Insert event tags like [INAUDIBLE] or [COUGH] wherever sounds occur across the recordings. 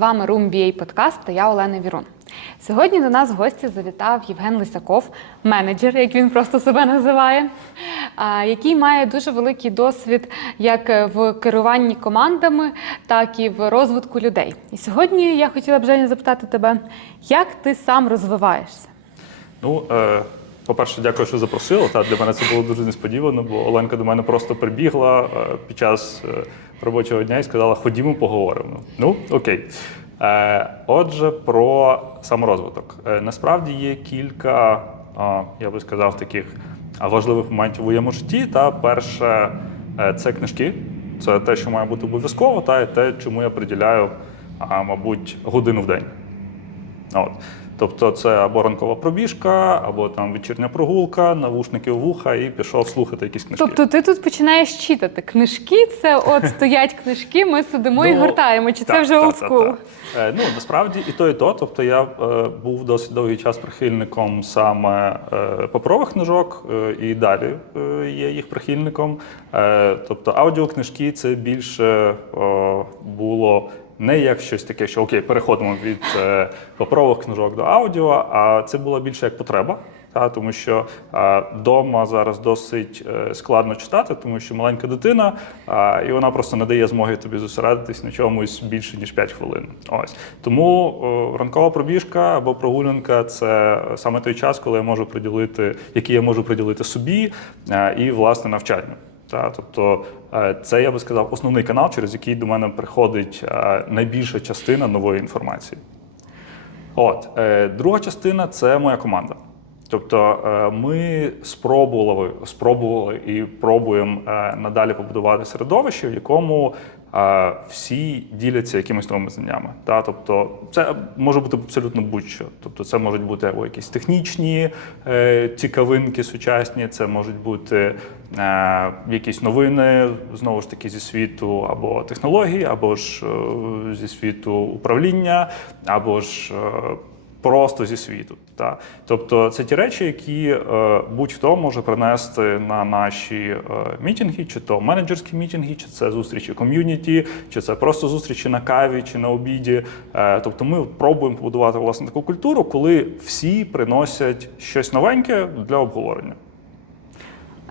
вами Room BA подкаст та я Олена Вірун. Сьогодні до нас в гості завітав Євген Лисаков, менеджер, як він просто себе називає, який має дуже великий досвід як в керуванні командами, так і в розвитку людей. І сьогодні я хотіла б Женя запитати тебе, як ти сам розвиваєшся? Ну, е, по-перше, дякую, що запросили. Та для мене це було дуже несподівано, бо Оленка до мене просто прибігла е, під час е, робочого дня і сказала: Ходімо, поговоримо. Ну, окей. Е, отже, про саморозвиток. Насправді є кілька, я би сказав, таких важливих моментів у моєму житті. Та перше, це книжки. Це те, що має бути обов'язково, та те, чому я приділяю, мабуть, годину в день. От. Тобто це або ранкова пробіжка, або там вечірня прогулка, навушники у вуха і пішов слухати якісь книжки. Тобто ти тут починаєш читати книжки, це от стоять книжки, ми сидимо і Ну, гортаємо. Чи це вже так, олдскул? Е, Ну насправді і то, і то. Тобто я е, був досить довгий час прихильником саме е, паперових книжок, е, і далі е, є їх прихильником. Е, тобто аудіокнижки це більше е, було. Не як щось таке, що окей, переходимо від е, паперових книжок до аудіо, а це була більше як потреба. Та, тому що вдома зараз досить е, складно читати, тому що маленька дитина, а, і вона просто не дає змоги тобі зосередитись на чомусь більше ніж 5 хвилин. Ось тому о, ранкова пробіжка або прогулянка це саме той час, коли я можу приділити, який я можу приділити собі е, і власне навчанню. Та, тобто е, це я би сказав основний канал, через який до мене приходить е, найбільша частина нової інформації. От е, друга частина це моя команда. Тобто ми спробували, спробували і пробуємо надалі побудувати середовище, в якому всі діляться якимись новими знаннями. Та? Тобто це може бути абсолютно будь-що. Тобто це можуть бути або якісь технічні е, цікавинки сучасні, це можуть бути е, якісь новини знову ж таки зі світу або технологій, або ж е, зі світу управління, або ж е, просто зі світу. Та? Тобто це ті речі, які е, будь-хто може принести на наші е, мітинги, чи то менеджерські мітинги, чи це зустрічі ком'юніті, чи це просто зустрічі на каві чи на обіді. Е, тобто ми пробуємо побудувати власне таку культуру, коли всі приносять щось новеньке для обговорення.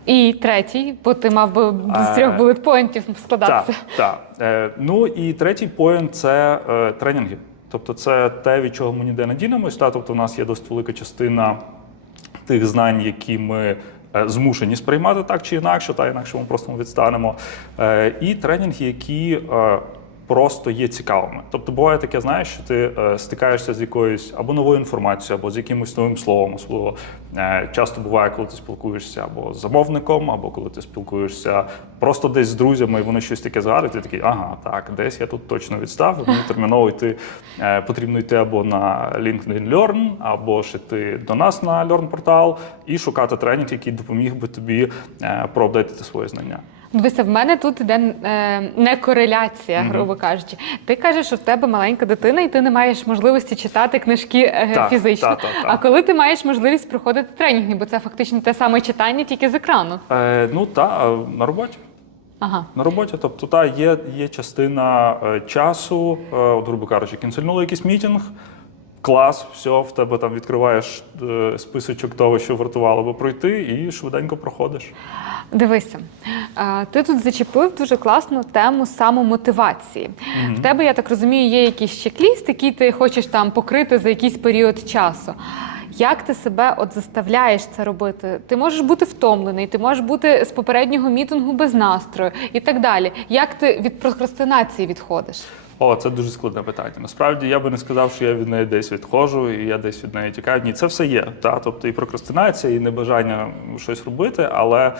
І третій, бо ти мав би з трьох булетпоінтів складатися. Так, так. Ну і третій поінт це тренінги. Тобто, це те, від чого ми ніде не дінемось. Тобто, у нас є досить велика частина тих знань, які ми. е, Змушені сприймати так чи інакше, та інакше ми просто відстанемо. Е, і тренінги, які е, просто є цікавими. Тобто буває таке, знаєш, що ти е, стикаєшся з якоюсь або новою інформацією, або з якимось новим словом. Особливо е, часто буває, коли ти спілкуєшся або з замовником, або коли ти спілкуєшся просто десь з друзями, і вони щось таке згадують, ти такий, ага, так, десь я тут точно відстав, мені терміново йти е, потрібно йти або на LinkedIn Learn, або ж йти до нас на Learn портал і шукати тренінг, який допоміг би тобі проапдейтити свої знання. Дивися, в мене тут іде е, не кореляція, грубо кажучи. Ти кажеш, що в тебе маленька дитина, і ти не маєш можливості читати книжки е, Так, фізично. так, так, так. А коли ти маєш можливість проходити тренінги, бо це фактично те саме читання, тільки з екрану. Е, ну та на роботі. Ага. На роботі, тобто, та є, є частина е, часу, е, от, грубо кажучи, кінцельнули якийсь мітинг, клас, все, в тебе там відкриваєш е, списочок того, що вартувало би пройти, і швиденько проходиш. Дивися, е, ти тут зачепив дуже класну тему самомотивації. В тебе, я так розумію, є якийсь чек-ліст, який ти хочеш там покрити за якийсь період часу. Як ти себе от заставляєш це робити? Ти можеш бути втомлений, ти можеш бути з попереднього мітингу без настрою і так далі. Як ти від прокрастинації відходиш? О, це дуже складне питання. Насправді я би не сказав, що я від неї десь відходжу і я десь від неї тікаю. Ні, це все є. Та? Тобто і прокрастинація, і небажання щось робити, але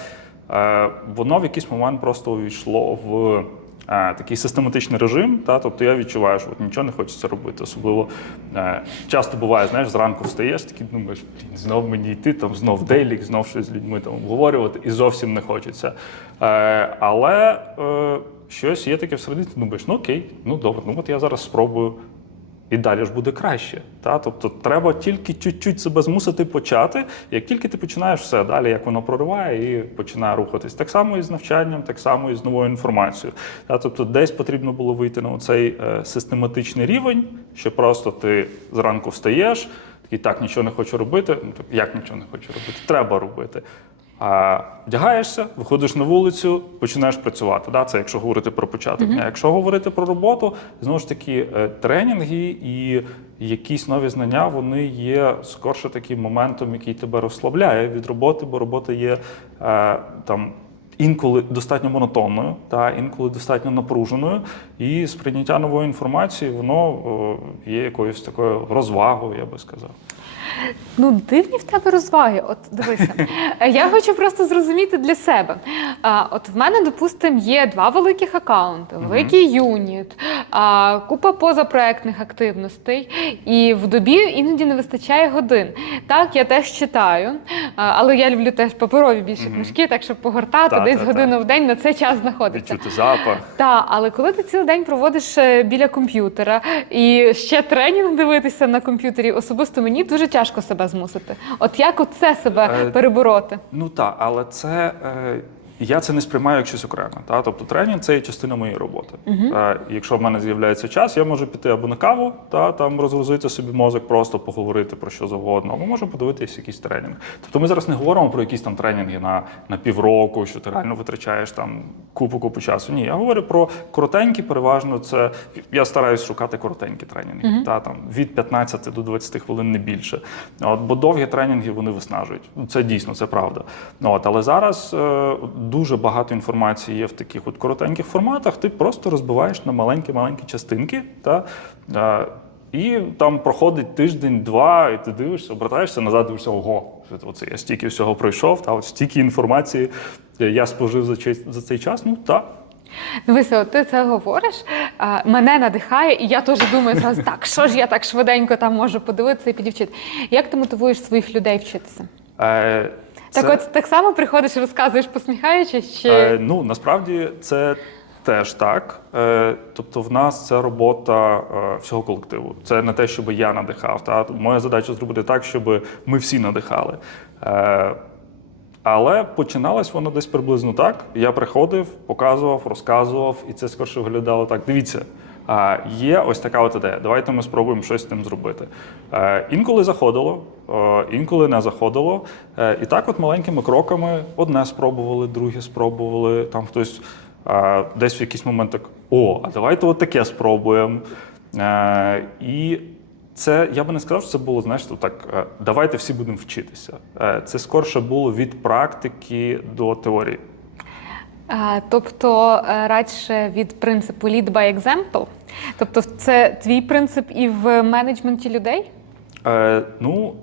е, воно в якийсь момент просто увійшло в такий систематичний режим. Та? Тобто я відчуваю, що от нічого не хочеться робити. Особливо е, часто буває, знаєш, зранку встаєш, такий думаєш, блін, знов мені йти, там знов дейлік, знов щось з людьми там обговорювати, і зовсім не хочеться. Е, але е, щось є таке всередині, ти думаєш, ну окей, ну добре, ну от я зараз спробую. І далі ж буде краще. Та? Тобто треба тільки чуть-чуть себе змусити почати. Як тільки ти починаєш все далі, як воно прориває і починає рухатись. Так само і з навчанням, так само і з новою інформацією. Та? Тобто десь потрібно було вийти на цей систематичний рівень, що просто ти зранку встаєш, такий так нічого не хочу робити. Ну, так, як нічого не хочу робити? Треба робити. А вдягаєшся, виходиш на вулицю, починаєш працювати. Да? Це якщо говорити про початок дня. Якщо говорити про роботу, знову ж таки, е, тренінги і якісь нові знання вони є скорше таким моментом, який тебе розслабляє від роботи, бо робота є е, там. Інколи достатньо монотонною, та інколи достатньо напруженою, і сприйняття нової інформації воно о, є якоюсь такою розвагою, я би сказав. Ну, дивні в тебе розваги. От дивися. [LAUGHS] Я хочу просто зрозуміти для себе. А, от в мене, допустимо, є два великих акаунти: великий юніт, а, купа позапроектних активностей, і в добі іноді не вистачає годин. Так, я теж читаю, але я люблю теж паперові більше книжки, так щоб погортати Так, десь так, годину в день на це час знаходиться. Відчути запах. Так, але коли ти цілий день проводиш е, біля комп'ютера і ще тренінг дивитися на комп'ютері, особисто мені дуже тяжко себе змусити. От як оце себе Е, перебороти? Ну так, але це е, я це не сприймаю як щось окреме. Та? Тобто тренінг це є частина моєї роботи. Е, якщо в мене з'являється час, я можу піти або на каву, та, там розгрузити собі мозок, просто поговорити про що завгодно, або можу подивитися якийсь тренінг. Тобто ми зараз не говоримо про якісь там тренінги на, на півроку, що ти реально витрачаєш там купу купу часу. Ні, я говорю про коротенькі, переважно це я стараюсь шукати коротенькі тренінги, та там від 15 до 20 хвилин не більше. От, бо довгі тренінги вони виснажують. Це дійсно, це правда. От, але зараз е, дуже багато інформації є в таких от коротеньких форматах. Ти просто розбиваєш на маленькі-маленькі частинки. Та, е, і там проходить тиждень-два, і ти дивишся, обертаєшся назад, дивишся, ого, оце я стільки всього пройшов, та от стільки інформації я спожив за, цей- за цей час. Ну так, Дивися, от ти це говориш, а, мене надихає, і я теж думаю зразу, так, що ж я так швиденько там можу подивитися і підівчити. Як ти мотивуєш своїх людей вчитися? Е, Так, це- от так само приходиш і розказуєш, посміхаючись, чи Е, ну насправді це теж так. Е, тобто, в нас це робота е, всього колективу. Це не те, щоб я надихав. Та моя задача зробити так, щоб ми всі надихали. Е, але починалось воно десь приблизно так. Я приходив, показував, розказував, і це скорше виглядало так. Дивіться. Є ось така от ідея. Давайте ми спробуємо щось з тим зробити. Е, інколи заходило, е, інколи не заходило. Е, і так, от маленькими кроками одне спробували, друге спробували. Там хтось десь в якийсь момент так: о, а давайте от таке спробуємо. І це я би не сказав, що це було, знаєш, так, давайте всі будемо вчитися. Це скорше було від практики до теорії. Тобто е, радше від принципу lead by example? Тобто, це твій принцип і в менеджменті людей? Е, ну,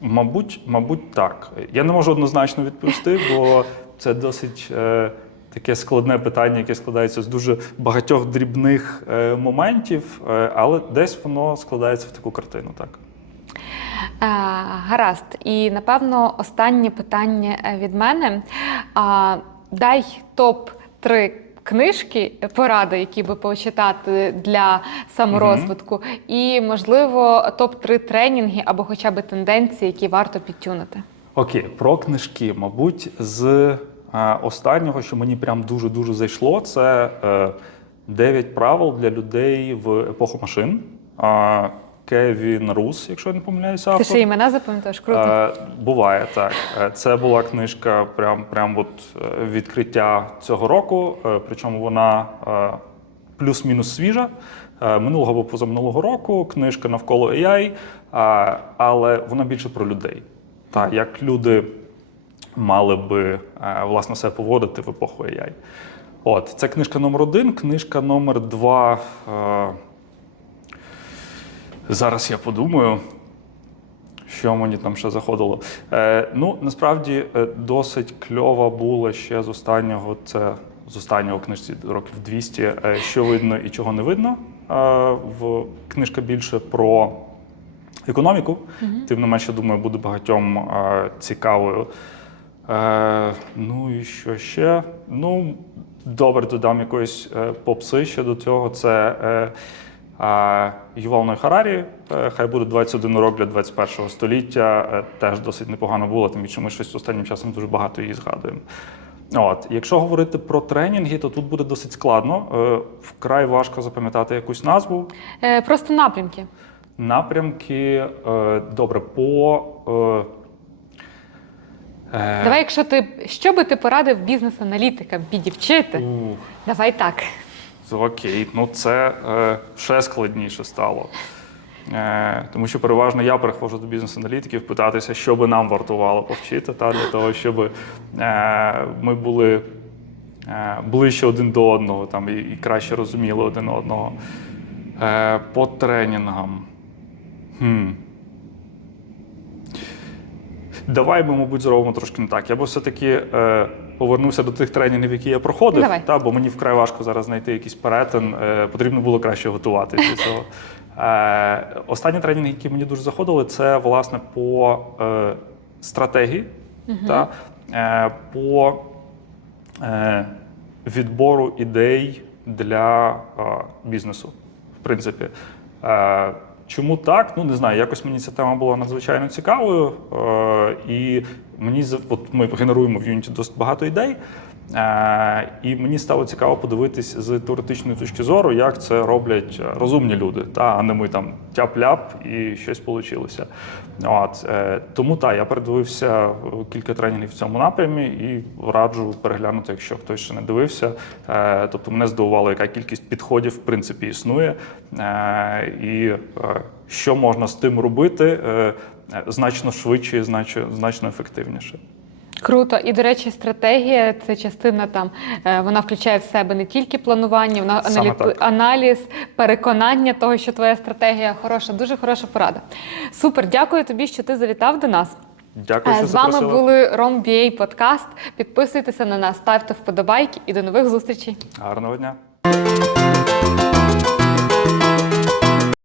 мабуть, мабуть, так. Я не можу однозначно відповісти, бо це досить е, таке складне питання, яке складається з дуже багатьох дрібних е, моментів, е, але десь воно складається в таку картину, так. А, гаразд. І напевно останнє питання е, від мене. А, дай топ 3 книжки, поради, які би почитати для саморозвитку, і можливо топ 3 тренінги або хоча б тенденції, які варто підтюнити. Окей, про книжки. Мабуть, з е, останнього, що мені прям дуже-дуже зайшло, це е, 9 правил для людей в епоху машин. Е, Кевін Рус, якщо я не помиляюся, Ти ще імена запам'ятаєш? Круто. Е, буває так. Е, Це була книжка прям, прям от е, відкриття цього року. е, Причому вона плюс-мінус свіжа. Минулого або позаминулого року книжка навколо AI, але вона більше про людей. Та, як люди мали би власне себе поводити в епоху AI. От, це книжка номер один. Книжка номер два. Зараз я подумаю. Що мені там ще заходило? Е, ну, насправді е, досить кльова була ще з останнього, це з останнього книжці років 200, е, що видно і чого не видно. Е, в книжка більше про економіку. Тим не менше, думаю, буде багатьом е, цікавою. Е, ну і що ще? Ну, добре, додам якоїсь е, попси ще до цього. Це е, А Ювал Харарі, е, хай буде 21 урок для 21 століття, е, теж досить непогано було, тому що ми щось останнім часом дуже багато її згадуємо. От, якщо говорити про тренінги, то тут буде досить складно. Е, Вкрай важко запам'ятати якусь назву. Просто напрямки. Напрямки добре, по. Давай, якщо ти що би ти порадив бізнес-аналітикам підівчити? ух, Давай так. Окей, ну це е, ще складніше стало. Е, тому що переважно я переходжу до бізнес-аналітиків питатися, що би нам вартувало повчити, та, для того, щоб е, ми були е, ближче один до одного там, і, і краще розуміли один одного. Е, по тренінгам. Хм. Давай ми, мабуть, зробимо трошки не так. Я би все-таки е, повернувся до тих тренінгів, які я проходив, Давай. та, бо мені вкрай важко зараз знайти якийсь перетин. Е, потрібно було краще готуватися до цього. [LAUGHS] Е, останні тренінги, які мені дуже заходили, це власне по е, стратегії, та, е, по е, відбору ідей для е, бізнесу. В принципі. Е, чому так? Ну не знаю. Якось мені ця тема була надзвичайно цікавою. Е, і мені от ми генеруємо в Unity досить багато ідей. Е, і мені стало цікаво подивитись з теоретичної точки зору, як це роблять е, розумні люди, та, а не ми там тяп-ляп і щось вийшло. От, е, тому так, я передивився кілька тренінгів в цьому напрямі і раджу переглянути, якщо хтось ще не дивився. Тобто мене здивувало, яка кількість підходів в принципі існує, і що можна з тим робити значно швидше і значно ефективніше. Круто. І, до речі, стратегія це частина там, е, вона включає в себе не тільки планування, вона Саме аналіт- аналіз, переконання того, що твоя стратегія хороша. Дуже хороша порада. Супер, дякую тобі, що ти завітав до нас. Дякую, Е, що З вами запросили. були RomBA подкаст. Підписуйтеся на нас, ставте вподобайки і до нових зустрічей. Гарного дня.